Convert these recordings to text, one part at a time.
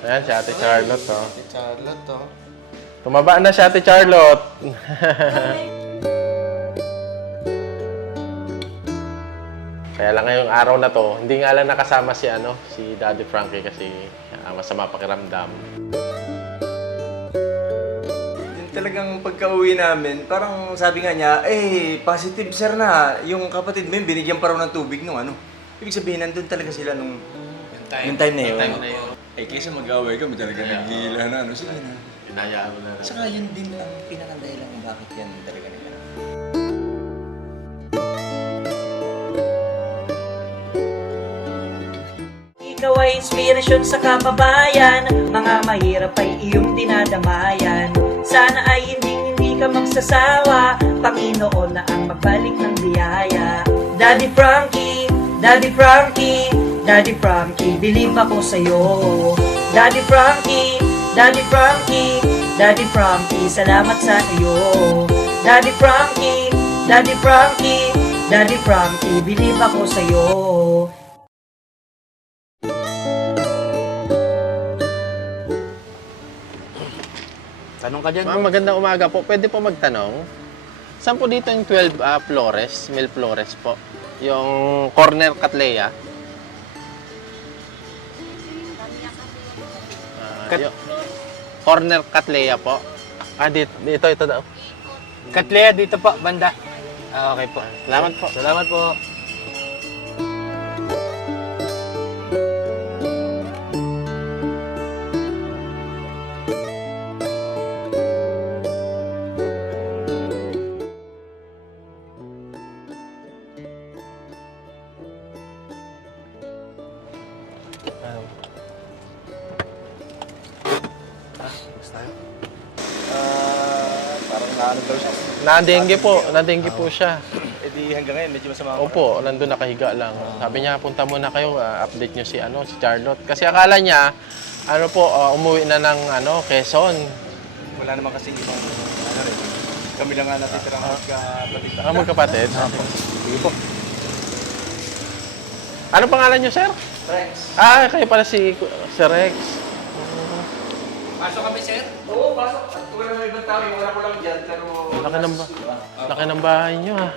Ayan, si Ate Charlotte, oh. Si Charlotte, oh. Tumaba na si Ate Charlotte. Kaya lang ngayong araw na to, hindi nga lang nakasama si Daddy Frankie kasi masama pakiramdam. Yung talagang pagka-uwi namin, parang sabi nga niya, positive sir na. Yung kapatid mo yun, binigyan pa raw ng tubig nung ano. Ibig sabihin, nandun talaga sila nung yung time na yun. Kaysa mag-away kami talaga naghihila na ano sila na. Hinayaan mo na. Saka yun din ang pinakadahilan kung bakit yan talaga nila. Ikaw ay inspirasyon sa kababayan, mga mahirap ay iyong dinadamayan. Sana ay hindi ka magsasawa, Panginoon na ang magbalik ng biyaya. Daddy Frankie, Daddy Frankie, Daddy Frankie, believe ako sa'yo. Daddy Frankie, Daddy Frankie, Daddy Frankie, salamat sa iyo. Daddy Frankie, Daddy Frankie, Daddy Frankie, believe ako sa'yo. Tanong ka dyan, Ma'am, magandang umaga po. Pwede po magtanong? Saan po dito yung 12 Flores, Mil Flores po? Yung corner Catlea? Corner Catlea po? Ito daw. Catlea dito po, banda. Okay po. Salamat po. Salamat po. Parang naano daw siya. Nadengge po siya. Di hanggang ngayon, medyo masama. Opo, nandun nakahiga lang. Sabi niya, punta muna kayo, update niyo si Charlotte. Kasi akala niya, umuwi na ng Quezon. Wala naman kasi ibang rin. Kami lang nga natitirang magkapatid. Magkapatid? Sige po. Ano pangalan niyo, sir? Rex. Kayo pala si Sir Rex. Pasok kami, sir. Oo, pasok. At wala naman ibang tao. Yung wala ko lang dyan, pero... Laki ng bahay niyo, ha?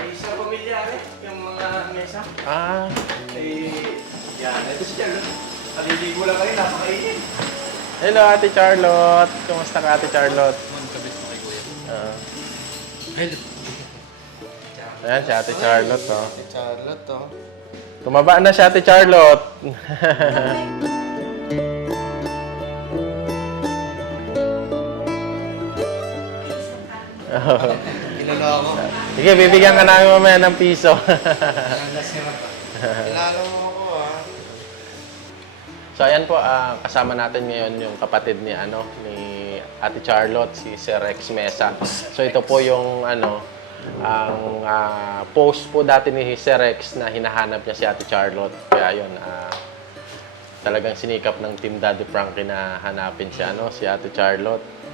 Ay, sa pamilya rin. Yung mga mesa. Yan. Ito si Charlotte. Aliligo lang kayo, napakainin. Hello, Ate Charlotte. Kumusta ka, Ate Charlotte? Kabit mo kay Kuya. Hello. Ayan, si Ate Charlotte, oh. Si Charlotte, oh. Tumaba na si Ate Charlotte. Kilala ako. Sige, bibigyan ka namin mamaya ng piso. Kilala mo ako, ah. So ayan po, kasama natin ngayon yung kapatid ni Ate Charlotte, si Sir Rex Mesa. So ito po yung ang post po dati ni Sir Rex na hinahanap niya si Ate Charlotte. Kaya yun, talagang sinikap ng Team Daddy Frankie na hanapin si Ate Charlotte.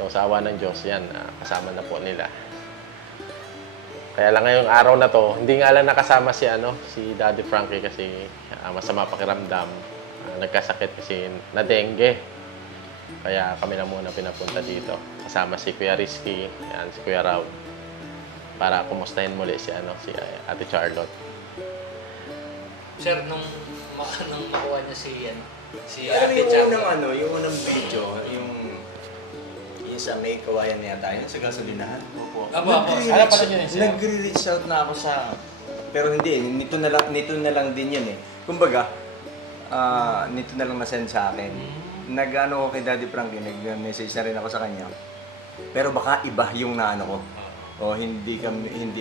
So sa awa ng Diyos, yan, kasama na po nila. Kaya lang ngayong araw na to, hindi nga lang nakasama si Daddy Frankie kasi masama pakiramdam. Nagkasakit kasi na dengue. Kaya kami na muna pinapunta dito. Kasama si Kuya Rizky, yan, si Kuya Raul. Para kumustahin muli si Ate Charlotte. Sir, nung makuha niya si Pero Ate yung Charlotte. yung unang video, yung sa may kawayan na yata, yun sa gasolinahan. Opo. Apo. Alam pala niyo yun, sir? Nagre-reach out na ako sa... Pero hindi, nito na lang din yun eh. Kumbaga, nito na lang na-send sa akin. Nag-ano ko kay Daddy Frankie, nag-message na rin ako sa kanya. Pero baka iba yung naano ko. O hindi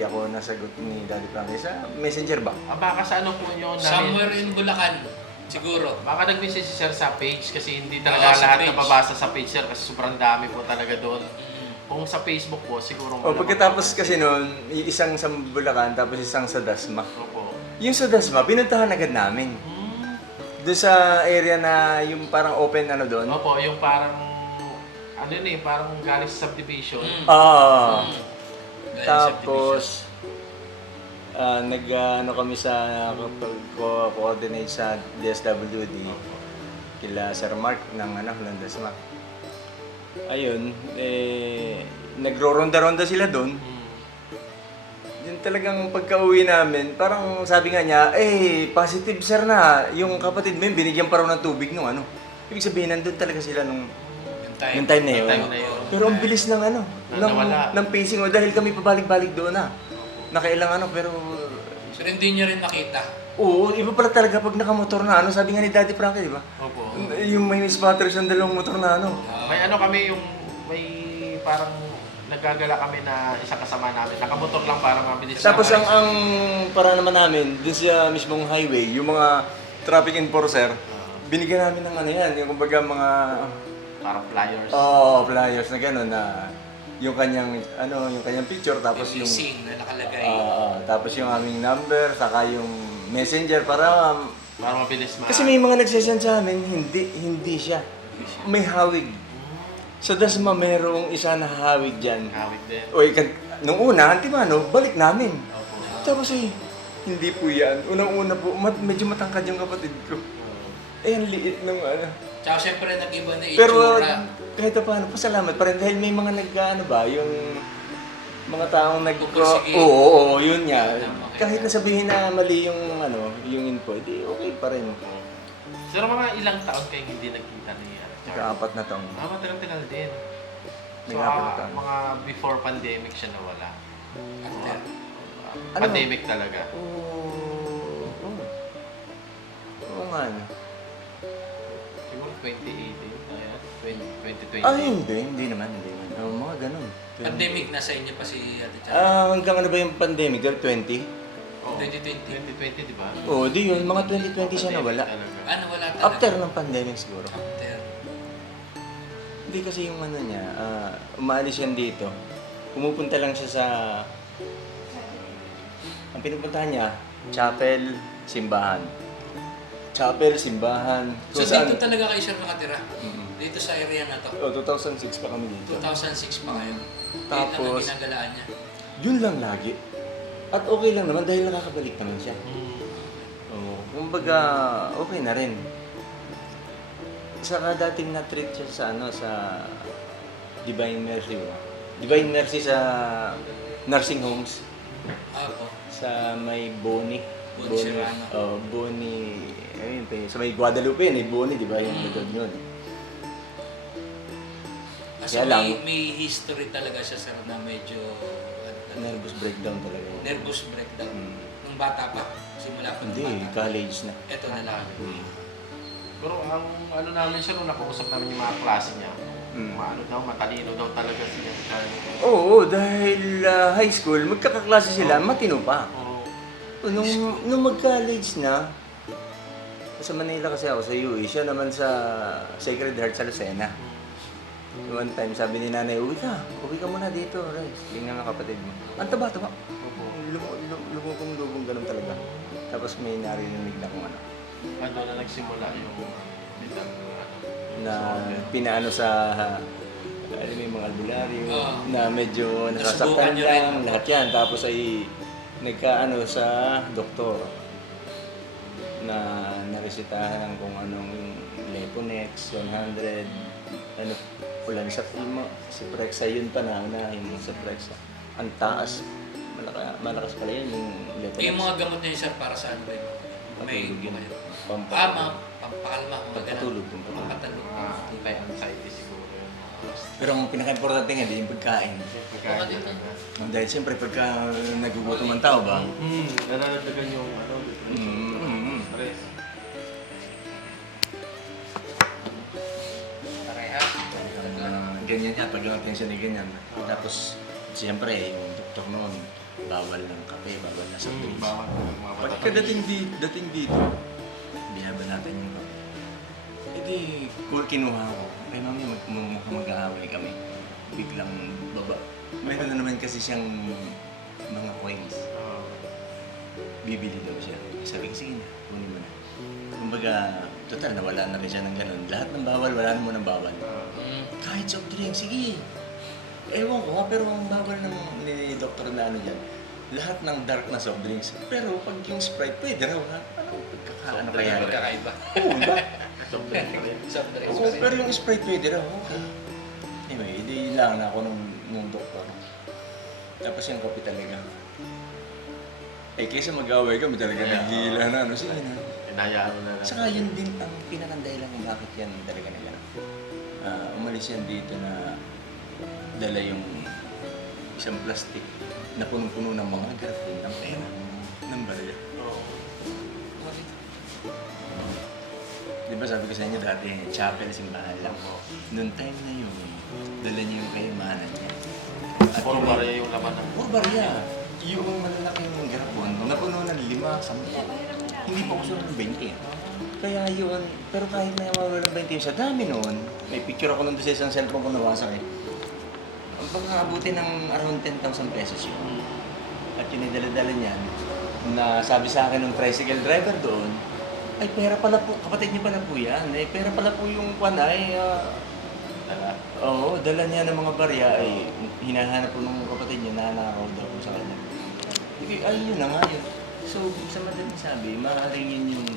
ako nasagot ni Daddy Frankie sa messenger ba? Baka sa po yun Somewhere in Bulacan, siguro. Baka nag-message si Sir sa page kasi hindi talaga sa lahat page. nababasa sa page, Sir, kasi sobrang dami po talaga doon. Kung sa Facebook po, siguro... O pagkatapos kasi noon, isang sa Bulacan, tapos isang sa Dasma. Opo. Yung sa Dasma, pinuntahan agad namin. Doon sa area na yung parang open doon. Opo, yung parang... parang galing sa subdivision. Tapos, nag-ano kami sa coordinate sa DSWD. kila Sir Mark ng Landasma. Ayun, nagro-ronda-ronda sila doon. Yung talagang pagka-uwi namin, parang sabi nga niya, positive sir na. Yung kapatid mo yun, binigyan pa raw ng tubig nung ano. Ibig sabihin, nandun talaga sila nung yung time na yun. Pero ang bilis ng ng pacing. Dahil kami pabalik-balik doon na. Nakailang pero... So hindi niya rin nakita. Oo, iba pala talaga pag nakamotor na sabi nga ni Daddy Frankie, di ba? Opo. Yung may spotters ng dalawang motor na May kami may parang naggagala kami na isang kasama namin. Nakamotor lang para mabilis. Tapos ang para naman namin, dun sa mismong highway, yung mga traffic enforcer, binigyan namin ng yan, yung kumbaga mga... Parang flyers. Flyers na gano'n na yung kanyang picture, tapos May yung... scene na nakalagay. tapos yung aming number, saka yung messenger para... Para mabilis Kasi may mga nagsasend sa amin, hindi siya. May hawig. So Dasma, merong isa na hawig dyan. Hawig din. Nung una, antimano, balik namin. Tapos hindi po yan. Unang-una po, medyo matangkad yung kapatid ko. Ang liit ng Tsaka syempre nag-iba na Pero itsura. kahit paano, pasalamat pa rin dahil may mga yung mga taong Pupursige. Oo, yun nga. Tama. Kahit nasabihin na mali yung yung info, di okay pa rin. Pero mga ilang taon kayong hindi nagkita ni Charlie? Naka-4 na taong. Matagal-tagal din. So, Nag-apat na taon. mga before pandemic siya nawala. After. Pandemic talaga. Oo nga. Siguro 2018, kaya 2020. Hindi naman. Mga ganun. Pandemic, nasa inyo pa si Ate Charlie. Hanggang ano ba yung pandemic? 20? Oo, 2020. 2020, di ba? Oo, di yun. Mga 2020 siya nawala. Talaga. Ano, wala talaga? After ng pandemic siguro. After. Hindi kasi yung niya, umaalis yan dito. Pumupunta lang siya sa... Ang pinupuntahan niya, chapel, simbahan. Chapel, simbahan. So Kung saan- dito talaga kayo sir nakatira? Mhm. Dito sa area na to? 2006 pa kami dito. 2006 pa kayo? Tapos- Yun lang ang ginagalaan niya? Yun lang lagi. At okay lang naman dahil nakakabalik naman siya. Oo. Kumbaga, okay na rin. Saka dating na-treat siya sa sa Divine Mercy ba? Divine Mercy sa nursing homes. Po. Sa may Boni. Boni Serrano. Boni. Ayun, sa may Guadalupe, may Boni, di ba? Yung metod yun. Kasi Kaya lang- may history talaga siya sir na medyo Nervous breakdown talaga yun. nervous breakdown. Hmm. Nung bata pa, simula pa nung Hindi, bata. college na. Ito na lang. Pero ang namin siya nung nakausap namin yung mga klase niya, matalino daw talaga siya. Oo, dahil high school, magkakaklase sila, matino pa. Nung mag-college na, sa Manila kasi ako sa UE, siya naman sa Sacred Heart sa Lucena. One time sabi ni nanay, uwi ka muna dito, Rice. Tingnan ng kapatid mo. Ang taba-taba. Lumukong-lubong ganun talaga. Tapos may narinig na kung Ano na nagsimula yung bitang na pinaano sa alam mo yung mga albularyo na medyo Nasubukan nasasaktan niyo lang, rin. lahat yan. Tapos ay nagkaano sa doktor na naresetahan kung anong Leponex, 100, ulan sa si Prexa, yun pa na yung sa Prexa. Ang taas, malakas pala yun yung Leponex. Yung mga gamot niya sir para sa ano ba yun? May Patulog yun. mga Pampatulog. pampakalma, mga ganun. Pampatulog. Pampatulog. anti-anxiety siguro yun. Pero ang pinaka-importante nga, di yung pagkain. Baka dito. Dahil siyempre pagka nagugutom ang tao ba, Nananagdagan yung stress. Parehas. Ganyan yan, pag attention na ganyan. Tapos, siyempre, yung doktor noon, bawal ng kape, bawal na soft drinks. Bawal mga Pagkadating dito, binaba natin yung kape. Hindi, kinuha ko. Ay, mami, mag-aaway kami. Biglang baba. Meron na naman kasi siyang mga coins. Bibili daw siya. Sabi ko, sige na, kunin mo na. Kumbaga, total, nawala na rin siya ng ganun. Lahat ng bawal, wala na mo ng bawal. Kahit soft drink, sige. Ewan ko ha, pero ang bawal ni Dr. na ano dyan, lahat ng dark na soft drinks. Pero pag yung Sprite, pwede raw ha. Ano pagkakaano kaya? Magkakaiba. Oo ba? Soft drink pa rin. Soft drinks Oo, pa rin. pero yung Sprite pwede raw. Okay. Anyway, hindi lang na ako nung doktor. Tapos yung kape talaga. Eh, kaysa mag-away kami talaga naghihila na. Ano, sige na. Inayaan mo na lang. Saka yun din ang pinakandahilan kung bakit yan talaga na gano'n. Umalis yan dito na dala yung isang plastic na punong-puno ng mga garapon ng pera ng barya. Di ba sabi ko sa inyo dati, chapel, simbahan lang po. Noong time na yun, dala niya yung kayamanan niya. At Puro yung- barya yung laman ng... Puro barya. Yung malalaking garapon, napuno ng 5, 10. Hindi pa gusto ng 20. Kaya yun, pero kahit na mawala ng 20 sa dami noon, may picture ako nung doon sa isang cellphone ko nawasak eh. Ang pagkakabuti ng around 10,000 pesos yun. At yun ay dala-dala niyan, na sabi sa akin ng tricycle driver doon, ay pera pala po, kapatid niya pala po yan. Eh, pera pala po yung panay. Oo, dala niya ng mga barya ay hinahanap po ng kapatid niya na nakakaw daw po sa kanya. Ay, yun na nga yun. So, sa madaling sabi, maaaring yun yung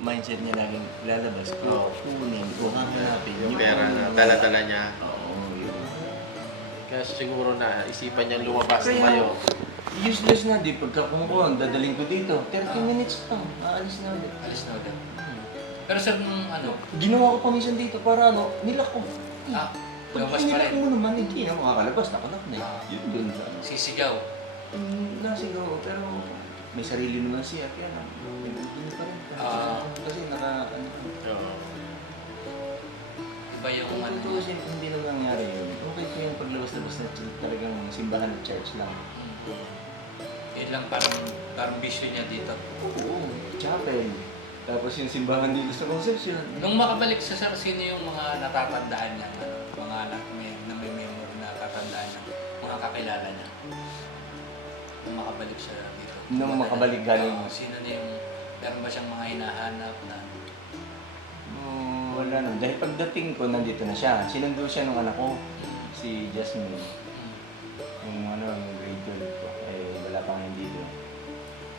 mindset niya laging lalabas ko, kunin o hahanapin. Yung pera na dala-dala niya. Oo, yun. Kaya siguro na isipan niyang lumabas Kaya, tayo. useless na di pagkakumpon, dadaling ko dito. 30 minutes pa, aalis na ulit. Alis na ulit. Pero sir, nung ano, Ginawa ko pa minsan dito para nilak ko. Pag lumabas pa nilak rin. mo naman, hindi na makakalabas, nakalak na Ah. Yun dun sa Sisigaw. Nasigaw, pero may sarili naman siya, kaya lang, hindi pa rin. Kasi Oo. Iba yung ano. Kung tutuusin, kung hindi na nangyari yun, okay ko yung paglabas-labas na talagang simbahan at church lang. Yun lang parang bisyo niya dito. Oo, chapel. Tapos yung simbahan dito sa Concepcion. Nung makabalik sa sir, sino yung mga natatandaan niya? Ano, mga may memory na natatandaan niya? Mga kakilala niya? Nung makabalik siya dito. Nung makabalik galing. Sino na yung, meron ba siyang mga hinahanap na? Wala na. Dahil pagdating ko, nandito na siya. Sinundo siya nung anak ko, si Jasmine. Yung yung grade 12 ko. Eh, wala pang hindi doon.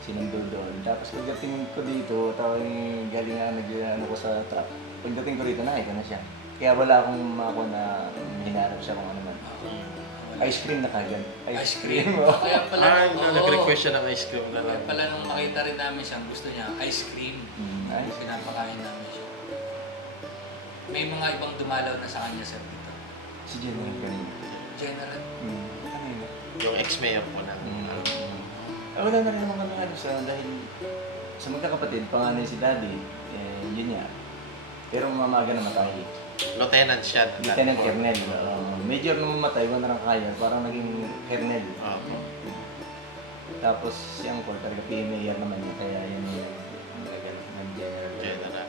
Sinundo doon. Tapos pagdating ko dito, galing nga nag-ano ko sa truck. Pagdating ko rito, nakita na siya. Kaya wala akong ako na hinahanap siya kung ano man. Ice cream na kagad. Ice cream. Oo. Kaya pala, Ay, oo. nag-request siya ng ice cream na Kaya lang. pala nung makita rin namin siya, gusto niya ice cream. Nice. Pinapakain namin siya. May mga ibang dumalaw na sa kanya sir dito. Si General kanina. General. Kanina. Yung ex-mayor po na. Wala na rin naman kami ano dahil sa magkakapatid, panganay si Daddy, yun niya. Pero mamaga namatay. Lieutenant siya. Lieutenant Colonel. Major nung mamatay, wala nang kaya. Parang naging Colonel. Oo. Tapos si Uncle talaga PMAR naman niya. Kaya yun yung nagalit ng General. General.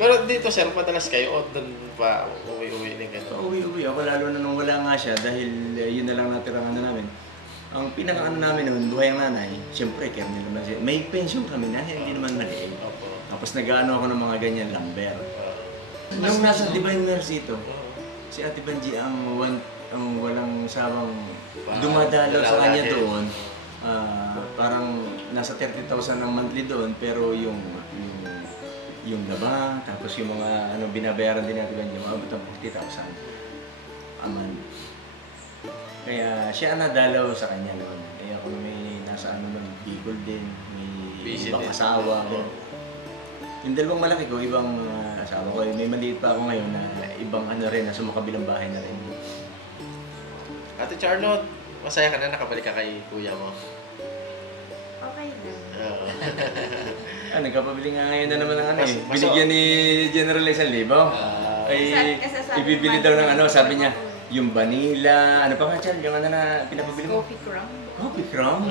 Pero dito sir, madalas kayo o doon pa uwi-uwi din kayo? Uwi ako lalo na nung wala nga siya dahil yun na lang natirang ano namin. Ang pinaka-ano namin noon, buhay ang nanay, siyempre, Colonel naman siya. May pension kami na, hindi naman maliit. Opo. Tapos nag-ano ako ng mga ganyan lumber. Nung nasa Divine Mercy ito, si Ate Banji ang walang sawang dumadalaw sa kanya doon. Parang nasa 30,000 ang monthly doon, pero yung laba, tapos yung mga binabayaran din natin Banji, mga 50,000 a month. Kaya siya ang nadalaw sa kanya noon. Kaya ako may nasa Bicol din, may Busy ibang din. asawa. Yung dalawang malaki ko, ibang asawa ko. May maliit pa ako ngayon na ibang rin, nasa makabilang bahay na rin. Ate Charlotte, masaya ka na nakabalik ka kay kuya mo? Okay na. Oo. Nagkapabili nga ngayon na naman ng Mas- Binigyan ni General 1,000. Ay, ibibili daw ng sabi niya, yung vanilla, ano pa nga Chal, yung na pinapabili mo? Coffee crumb. Coffee crumb?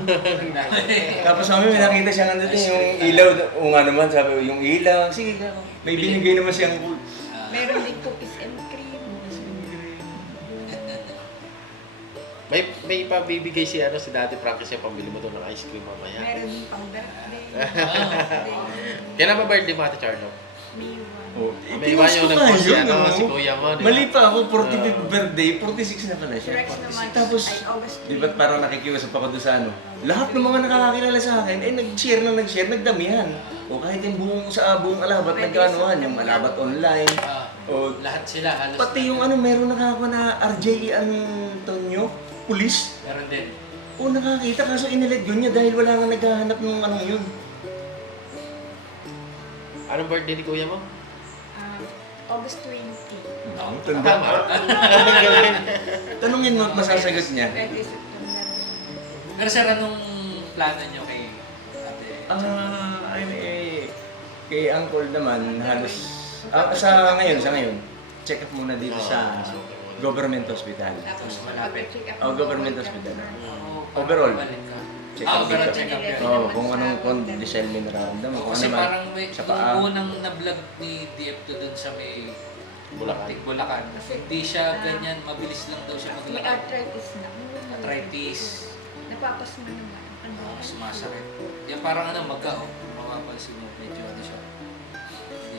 Tapos may nakita siya nga din, yung ilaw, o nga naman, sabi ko, yung ilaw, sige, may binigay naman siyang Meron din cookies and cream. May pabibigay si Daddy Frankie siya pambili mo doon ng ice cream mamaya. Meron din pang birthday. Kailan ba birthday mo, Ate Charlotte? May iwan. Oh, May iba yung nag-post si, ano, si kuya mo, di ba? Mali pa ako, 45th birthday, 46 na pala siya. Rex naman, Tapos, ay August di ba't parang nakikiusap ako doon sa ano? Lahat ng mga nakakakilala sa akin, eh nag-share, nagdamihan. O kahit yung buong alabat, nagkanohan, yung alabat online. O Lahat sila, halos. pati yung ano, meron nakakakuha na RJ Antonio, pulis. Meron din. O nakakita, kaso inilet yun niya dahil wala nga naghahanap ng anong yun. Anong birthday ni kuya mo? August 20. Tanda. Tanungin mo at masasagot niya. 20 September. Pero sir, anong plano nyo kay ate? Kay Uncle naman, halos, sa ngayon, check up muna dito sa government hospital. Tapos malapit. Government hospital. Overall. Check up Overall dito. check up yun. Kung anong condition may nararamdaman, kung ano Kasi naman parang may, sa nung paa. unang na-vlog ni DF2 dun sa may Bulacan. Bulacan. Hindi siya ganyan, mabilis lang daw siya May maglakad. arthritis na. Arthritis. Napapasma naman. Ano? Sumasakit. Yan parang ano, magka, mapapansin mo, medyo ano siya.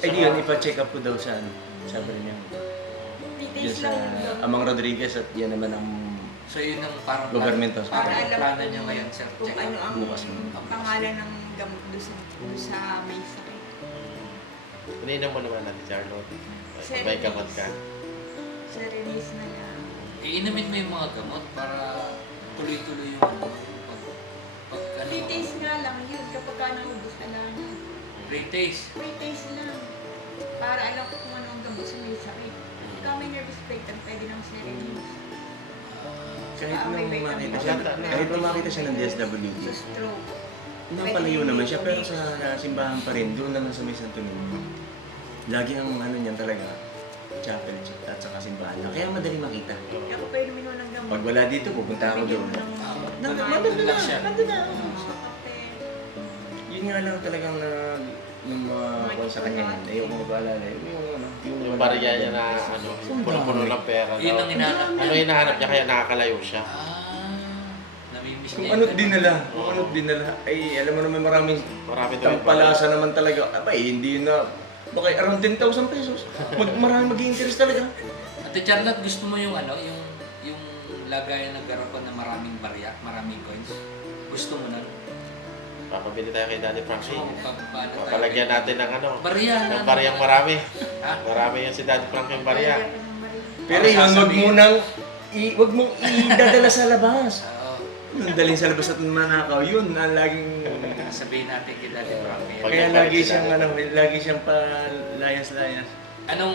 Ay di yun, ipa-check up ko daw sa ano, sabi niya. 3 Yun days sa lang yun. Amang Rodriguez at yan naman ang So yun ang parang Government hospital. Parang plano niya ngayon, sir. Kung Check ano up. ang Bukas mo. pangalan ng gamot doon sa may sakit. Ininom mo naman natin, Charlotte. Serenase. May gamot ka. Serenase na lang. Iinumin mo yung mga gamot para tuloy-tuloy yung ano, pag ano. 3 days nga lang yun. Kapag ka naubos, alam niya. 3 days. 3 days lang. Para alam ko kung ano ang gamot sa may sakit. Ikaw may nervous breakdown, pwede ng Serenase. kahit nung May makita vitamin. siya, kahit nung makita siya ng DSWD, Sa stroke. napalayo naman siya pero sa simbahan pa rin, doon naman sa may Santo Niño. Lagi ang ano niyan talaga, chapel at saka simbahan lang. Kaya madali makita. Kaya ako pwede uminom ng gamot. Pag wala dito, pupunta ako doon. Nandun na, Relax siya. nandun na. Sa kape. Yun nga lang talagang na nung mga kuwan sa kanya, ayoko mag-aalala. Yung barya niya na ano, puno-puno ng pera. Yun daw. ang hinahanap. Ano yung hinahanap niya kaya nakakalayo siya? Namimiss Kung niya. ano't dinala, ay alam mo naman maraming Marami daw yung tampalasa naman talaga. Abay, hindi na, baka around 10,000 pesos. Marami mag-i-interest talaga. Ate Charlotte, gusto mo yung ano, yung lagayan ng garapon na maraming barya, maraming coins? Gusto mo nun? Papabili tayo kay Daddy So, Frankie. paano tayo? Papalagyan natin ng ano, Barya. ng bariyang marami. Ha? Marami yung si Daddy Frankie yung barya. Pero yun, wag mong idadala sa labas. Oo. Nung dalhin sa labas at manakaw, yun ang laging... Sabihin natin kay Daddy Frankie. Pag- Kaya lagi siyang palayas-layas. Anong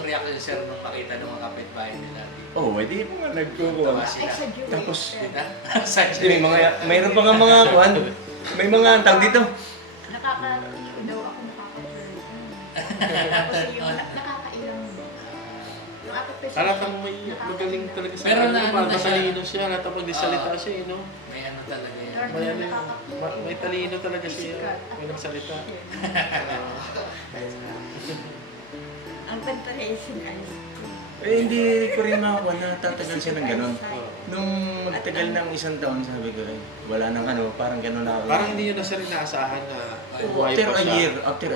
reaction sir nung makita ng mga kapitbahay nila? Oh, hindi mo nga nagkukuha. Tawa sila. Tapos, Sa mayroon pa nga mga kuhan. May mga tawag dito. Nakaka-iyo daw ako nakaka-turn. Tapos yung nakakailang mo. Yung application. Halatang may magaling talaga sa Pero na- ano na siya? matalino siya. Halatang magdisalita siya, you know? May ano talaga yan. May, ano, may talino talaga siya. May nagsalita. Ang pantaraising ice cream. Eh, hindi ko rin makakuha na tatagal siya ng ganon. Nung magtagal ng 1 taon, sabi ko, wala nang ano, parang ganon na ako. Parang hindi yun na siya rin naasahan na buhay After pa a siya.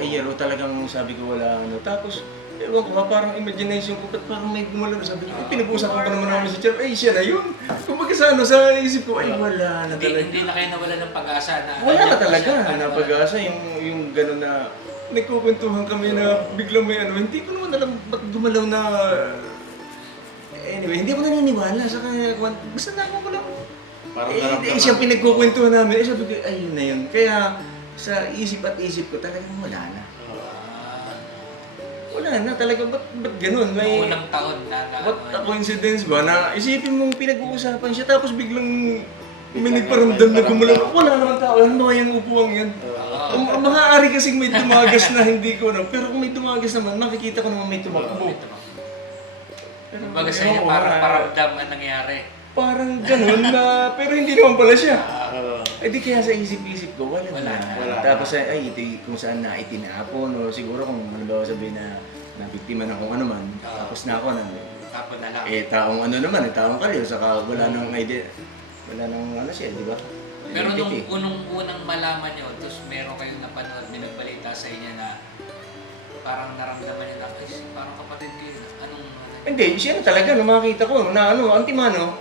year, talagang sabi ko wala ano. Tapos, ewan ko ba, parang imagination ko, ba't parang may gumalaw. Sabi ko, pinag-uusapan pa naman namin si Chef, ay siya na yun. Kumbaga sa ano, sa isip ko, ay wala na talaga. Hindi na kayo nawala ng pag-asa na... Wala na talaga, Ano, napag-asa yung gano'n na nagkukwentuhan kami na biglang may ano, hindi ko naman alam ba't gumalaw na... Anyway, hindi ako naniniwala sa kanya. Basta naman ko lang. Parang Siyang pinagkukwentuhan namin, sabi ko, ayun na yun. Kaya sa isip at isip ko talagang wala na. Wala na talaga, ba't ganun? May... Unang taon na... What a coincidence ba na isipin mong pinag-uusapan siya tapos biglang may nagparamdam na gumalaw. Wala naman tao. Ano ba yung upuang yan? Maaari kasing may dumagas na hindi ko na. Pero kung may dumagas naman, makikita ko naman may tumakbo. Baga sa inyo, parang paramdam ang nangyari. Parang ganun na, pero hindi naman pala siya. Oo. Eh di kaya sa isip-isip ko, wala Wala. Wala. Tapos ay, ito kung saan na itinapon o siguro kung halimbawa sabihin na nabiktima na kung ano man, tapos na ako na. Tapon na lang. Taong ano naman, taong kaliw, saka wala nang idea. Wala nang ano siya, di ba? Pero nung Identity. unang malaman nyo, tapos meron kayong napanood, binagbalita sa inyo na parang naramdaman niya na, ay, parang kapatid ko yun. Anong, Hindi, siya na talaga, nung makita ko na Antimano,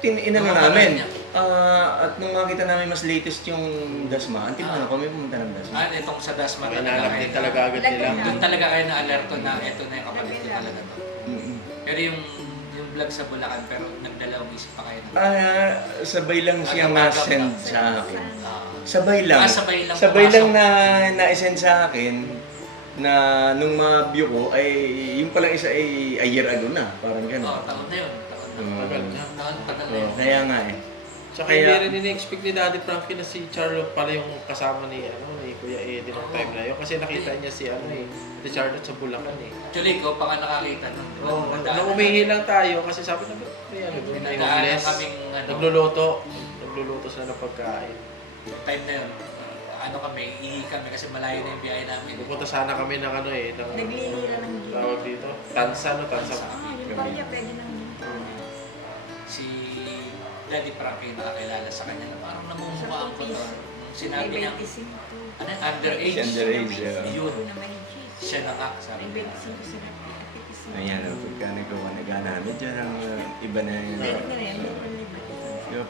inano Mga namin. niya. At nung makita namin mas latest yung Dasma, Antimano kami pumunta ng Dasma. itong sa Dasma talaga. Nanap din kayo talaga agad nila. Doon talaga kayo na-alerto na ito na yung kapatid ko talaga to. Mm-mm. Pero yung vlog sa Bulacan, pero nagdalawang isip pa kayo. Sabay lang siya ma-send sa akin. Ah, Sabay lang. sabay lang na na-send sa akin na nung ma-view ko ay yung palang isa ay a year ago na, parang gano'n. taon na yun. Tagal na. Taon pa na yun. Kaya nga eh. Tsaka Kaya- hindi rin ini-expect ni Daddy Frankie na si Charlotte pala yung kasama ni Kuya Eddie ng time na yun. Kasi nakita niya si si Charlotte sa Bulacan eh. Actually, ko pa nga nakakita nun. Oo, nung umihi lang tayo kasi sabi na may doon may Nagdaanan homeless. kaming Nagluluto sila ng pagkain. time na yun. Kami, ihi kami kasi malayo na yung biyahe namin. Pupunta sana kami ng Naglilira ng gilid. tawag dito. Tansa. Yung pamilya pwede nang Si Daddy Frankie nakakilala sa kanya na parang namumukhaan ko to. Nung sinabi niya, May 25 to. ano yun, underage. Underage, yeah. Yun, Na may cheese. siya na nga, sabi May niya. 25 sila. At 25. Ayan, pagka naghanamit dyan ang iba na yun. Pwede na rin.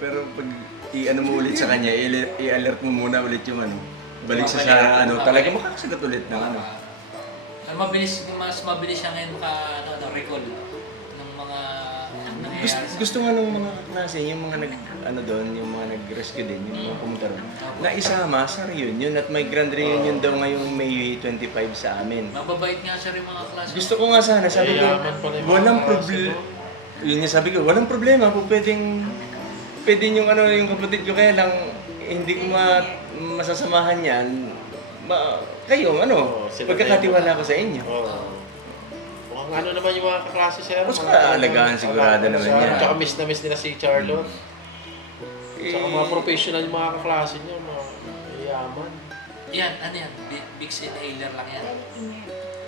Pero pag i-ano mo ulit sa kanya, i-alert mo muna ulit yung balik sa Babalik. talaga makakasagot ulit ng Mas mabilis siya ngayon recall ng mga nangyayari. Gusto nga nung mga kaklase, yung mga doon, yung mga nag-rescue din, yung mga pumunta ron, na isama sa reunion at may grand reunion daw ngayong May 25 sa amin. Mababait nga siya rin mga klase. Gusto ko nga sana, sabi ko, Yayaman pala yung mga walang kaklase problema. Yun yung sabi ko, walang problema kung pwedeng yung yung kapatid ko kaya lang hindi ko masasamahan yan. Kayo, sila pagkakatiwala ko sa inyo. Oo. Mukhang naman yung mga kaklase sir. Mas kaalagaan sigurado naman yan. Tsaka miss na miss nila si Charlotte. Tsaka mga Eh, professional yung mga kaklase niya, mga yaman. Yan, ano yan? Big inhaler lang yan.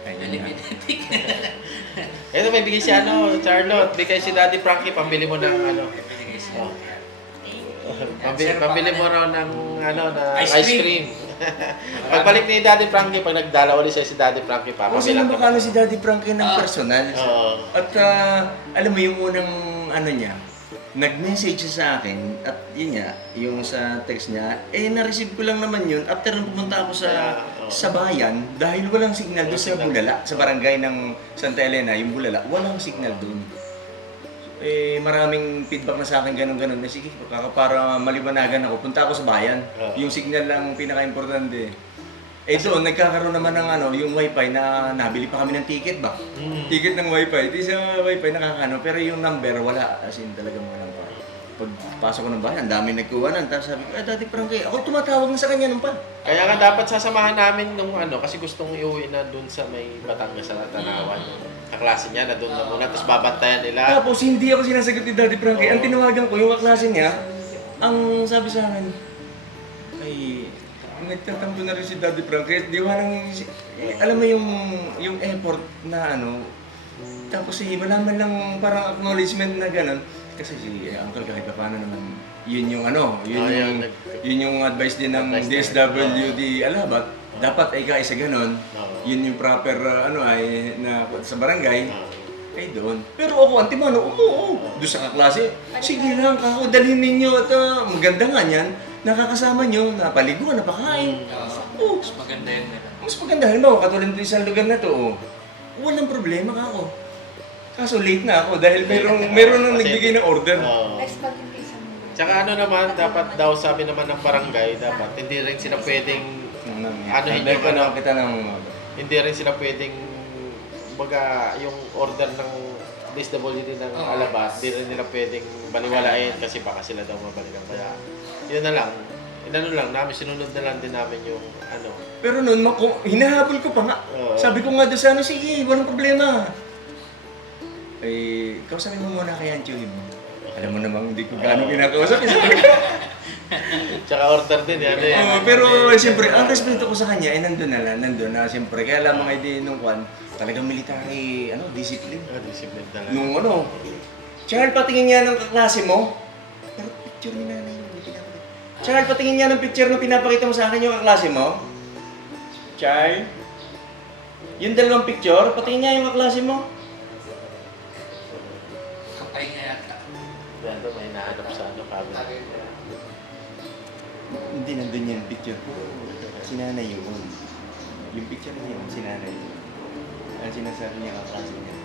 ayun Very nga. kinetic. Ito may bigay si Charlotte. Bigay si Daddy Frankie, pambili mo ng Oh. Pambili mo raw ng na Ice ice cream. Pagbalik ni Daddy Frankie, pag nagdala ulit si Daddy Frankie, Kasi papabilang naman makano si Daddy Frankie ng personal. Oo. At alam mo yung unang niya, nag-message siya sa akin at yun nga, yung sa text niya, na-receive ko lang naman yun after nang pumunta ako sa bayan dahil walang signal doon sa Bulala, sa barangay ng Santa Elena, yung Bulala, walang signal doon. Maraming feedback na sa akin ganun-ganun na sige, para maliwanagan ako, punta ako sa bayan. Yung signal lang pinaka-importante. Doon, nagkakaroon naman ng yung wifi na nabili pa kami ng ticket ba? Ticket ng wifi. Di sa wifi nakakano, pero yung number wala. As in talagang walang pa. Pagpasok ko ng bahay, ang dami nagkuwanan. Tapos sabi ko, Daddy Frankie, ako tumatawag na sa kanya nung pa. Kaya nga dapat sasamahan namin nung kasi gustong iuwi na doon sa may Batangas sa Tanawan. Kaklase niya na doon na muna, tapos babantayan nila. Tapos hindi ako sinasagot ni Daddy Frankie. Ang tinawagan ko, yung kaklase niya, ang sabi sa akin, ay, nagtatampo na rin si Daddy Frankie. Di ba alam mo yung effort na tapos malaman lang parang acknowledgement na gano'n. Kasi si Uncle kahit pa paano naman, yun yung yun yung advice din ng DSWD Alabat. Dapat ay kaisa ganon. Yun yung proper na sa barangay. Doon. Pero ako, Antimano, doon sa kaklase, sige lang, kako, dalhin ninyo at maganda nga niyan, nakakasama nyo, napaliguan, napakain. Mas maganda yun. Mas maganda, halimbawa, katulad din sa lugar na to, walang problema kako. Kaso late na ako dahil meron nang nagbigay ng order. Next pag yung pizza mo. Tsaka naman, dapat daw sabi naman ng barangay, dapat hindi rin sila pwedeng Kita ng hindi rin sila pwedeng yung order ng DSWD ng Alabat, hindi rin nila pwedeng baliwalain kasi baka sila daw mabalikan. Kaya yun na lang. Namin, sinunod na lang din namin yung Pero noon, hinahabol ko pa nga. Sabi ko nga doon sa sige, walang problema. Kausapin mo muna kay Ancho mo. Alam mo namang hindi ko gano'ng kinakausap. Tsaka order din yan. Pero siyempre, ang respeto ko sa kanya ay nandun na siyempre. Kaya alam mga idea nung talagang military, discipline. Discipline talaga. Nung Charles, patingin niya ng kaklase mo. Pero picture ni nanay yun, hindi pinapakita. Charles, patingin niya ng picture na pinapakita mo sa akin yung kaklase mo. Charles? Yung dalawang picture, pati nga yung kaklase mo. Kapay nga yata. Dito may nahanap sa ano, cabinet. Hindi, nandun yung picture ko. Si nanay yun. Yung picture niya yun, si nanay yun. Ang sinasabi niya kaklase niya.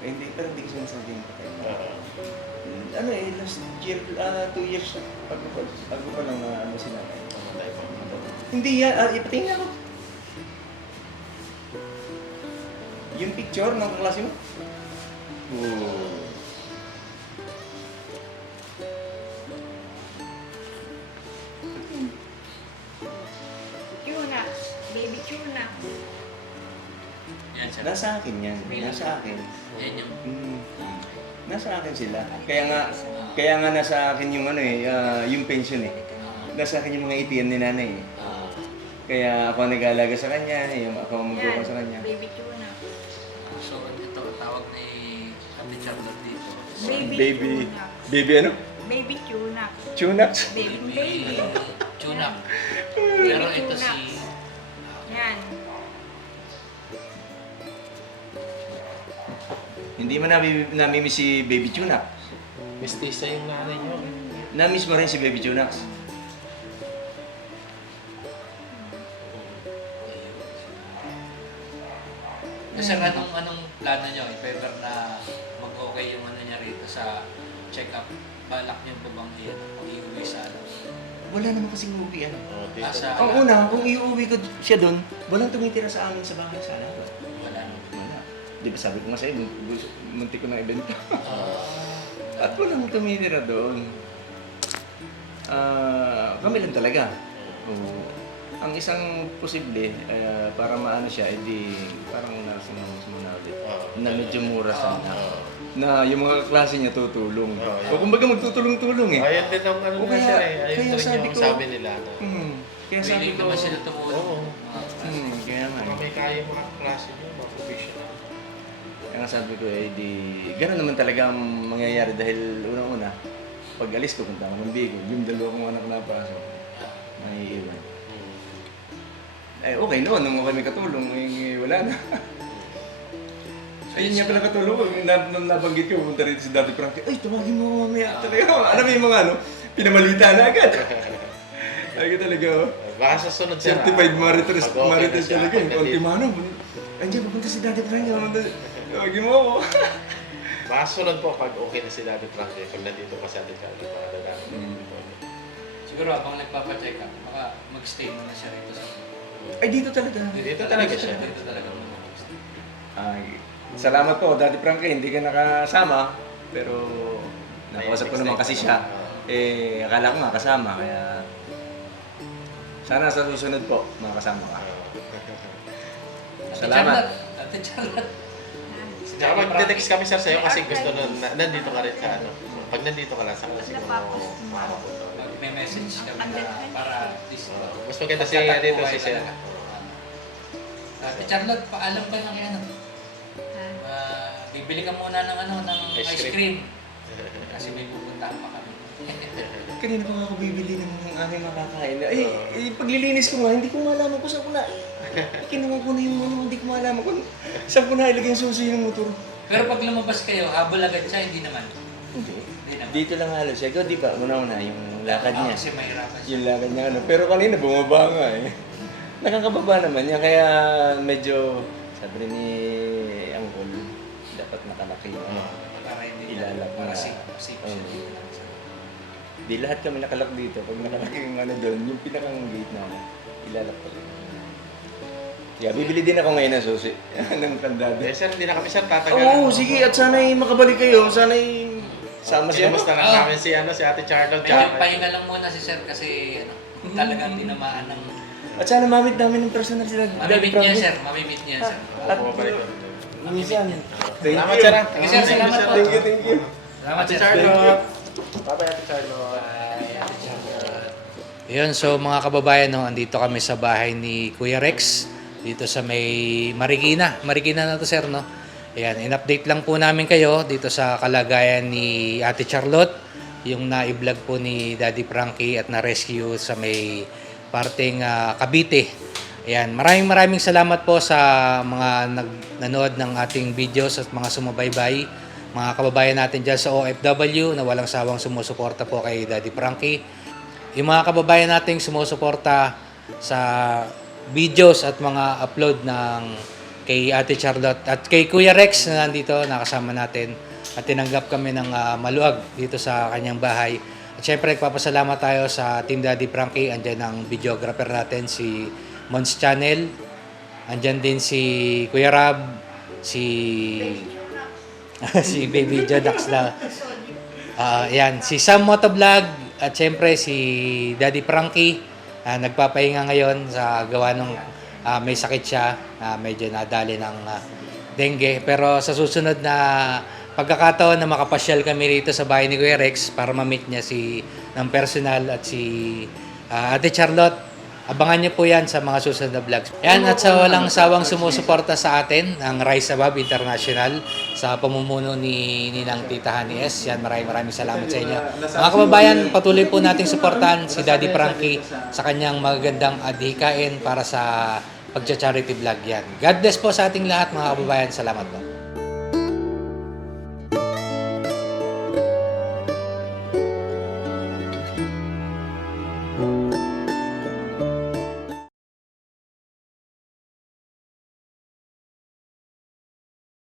Eh, hindi, pero hindi ko sinasabi yung patay. Ano eh, last year, 2 years bago pa lang na ano si nanay. Hindi yan, ipatingin ako. Yung picture ng kaklase mo? Oh. Tuna. Baby tuna. Yan siya. Nasa akin yan, nasa akin. Yan yung... Nasa akin sila. Kaya nga nasa akin yung ano eh, yung pension eh. Nasa akin yung mga ATM ni nanay eh. Kaya ako nag-aalaga sa kanya, yung ako ang magbuka sa kanya. Baby tuna. So, ito, tawag ni Ate Charlotte dito. Baby, tuna. baby ano? Baby tuna. Tunax? Baby baby. Tuna. Baby Pero ito tuna. si... Yan. Hindi mo namimiss si Baby Tunax. Mistisa yung nanay niyo. Namiss mo rin si Baby Tunax. Sir, anong plano nyo? If ever na mag-okay yung ano niya rito sa check-up, balak nyo po bang iuwi sa ano? Wala naman kasing uwi ano. Oh, dito. Sa Ang una, kung iuwi ko siya doon, walang tumitira sa amin sa bahay sana. Wala nang... Wala. Di ba sabi ko nga sa'yo, muntik ko na ibenta. Ah, At walang tumitira doon. Kami lang talaga. Oo. Ang isang posible, para maano siya, edi parang nasa muna ulit. Na medyo mura sana. Na yung mga klase niya tutulong. O kumbaga magtutulong-tulong eh. Ayun din ang ano O na kaya- sir eh. Ayun kaya din sabi yung ko- sabi nila. No? Kaya sabi willing ko, naman sila tumulong. Oo. kaya nga. Baka may kaya mga klase niyo, mga professional. Kaya nga sabi ko, di, gano'n naman talaga ang mangyayari dahil unang-una, pag alis ko, punta ako ng Bigo, yung dalawa kong anak na pasok, maiiwan. Eh, okay noon, nung kami katulong, eh, wala na. Ayun nga pala katulong ko, nung nabanggit ko, pumunta rito si Daddy Frankie, ay, tawagin mo ako mamaya. Talaga, alam mo yung mga ano, pinamalita na agad. Talaga talaga, oh. Baka sa sunod sir. Certified marites mag-okay na marites siya. talaga, yung kontimano. Andiyan, pupunta si Daddy Frankie, tawagin mo ako. Baka sunod po pag okay na si Daddy Frankie, pag nandito pa sa atin kami, baka dadaan. Siguro habang nagpapacheck up, baka mag-stay muna siya rito sa... Ay, dito talaga. Dito talaga siya. Dito talaga muna mag-stay. Ay, salamat po, Daddy Frankie, hindi ka nakasama, pero nakausap ko naman kasi siya. Eh, akala ko nga kasama, kaya sana sa susunod po, makasama ka. Salamat. Ate Charlotte. Tsaka mag-text kami sir sa'yo kasi gusto na nandito ka rin sa ano. Pag nandito ka lang sa kasi siguro May message kami na para at least... mas maganda si dito si sir. Ate Charlotte, paalam ka na kaya ano? Bibili ka muna ng ano, ng Ice ice cream. Kasi may pupuntahan pa kami. Kanina pa nga ako bibili ng aming makakain. Paglilinis ko nga, hindi ko malaman kung saan ko na. Kinuha ko na yung ano, hindi ko malaman kung saan ko na ilagay yung susi ng motor. Pero pag lumabas kayo, habol agad siya, hindi naman. Hindi. Hindi naman. Dito lang halos siya. Ikaw, di ba? Una-una, yung lakad niya. Kasi mahirapan siya. Yung lakad niya ano. Pero kanina bumaba nga eh. Nakakababa naman niya. Kaya medyo, sabi rin ni Uncle, dapat nakalaki yung ano. Para hindi Ilalak para na. safe siya. Oo. Di lahat kami nakalak dito. Pag nakalaki yung ano doon, yung pinakang gate na ilalak talaga. Yeah, bibili din ako ngayon ng susi. ng kandado. Eh sir, hindi na kami sir tatagal. Oo, sige. At sana'y makabalik kayo. Sana'y sama siya. Kinamusta lang namin si Ate Charlotte. Medyo pahinga lang muna si Sir kasi ano, talagang tinamaan ng... At sana mamit namin ng personal sila. Mamimit niya Sir, mamimit niya Sir. At minsan. Thank Salamat you. sir. Thank you, sir. Salamat po. Thank you, thank you. Salamat Ate Sir. Charlotte. Bye-bye Ate Charlotte. Yun, so mga kababayan, no, andito kami sa bahay ni Kuya Rex dito sa may Marikina. Marikina na to sir, no? Ayan, in-update lang po namin kayo dito sa kalagayan ni Ate Charlotte, yung na-vlog po ni Daddy Frankie at na-rescue sa may parteng Cavite. Ayan, maraming salamat po sa mga nanood ng ating videos at mga sumubaybay. Mga kababayan natin dyan sa OFW na walang sawang sumusuporta po kay Daddy Frankie. Yung mga kababayan nating sumusuporta sa videos at mga upload ng kay Ate Charlotte at kay Kuya Rex na nandito, nakasama natin. At tinanggap kami ng maluwag dito sa kanyang bahay. At syempre, nagpapasalamat tayo sa Team Daddy Frankie. Andyan ang videographer natin, si Mons Channel. Andyan din si Kuya Rab, si si Baby Jodax na. Yan, si Sam Motovlog at syempre si Daddy Frankie. Nagpapahinga ngayon sa gawa ng may sakit siya. Medyo nadali ng dengue. Pero sa susunod na pagkakataon na makapasyal kami rito sa bahay ni Kuya Rex para ma-meet niya ng personal at si Ate Charlotte. Abangan niyo po yan sa mga susunod na vlogs. Yan, at sa walang sawang sumusuporta sa atin, ang Rise Above International sa pamumuno ni Ninang Tita Honey S. Yan, maraming salamat sa inyo. Mga kababayan, patuloy po nating suportahan si Daddy Frankie sa kanyang magagandang adhikain para sa pagcha-charity vlog yan. God bless po sa ating lahat mga kababayan. Salamat po.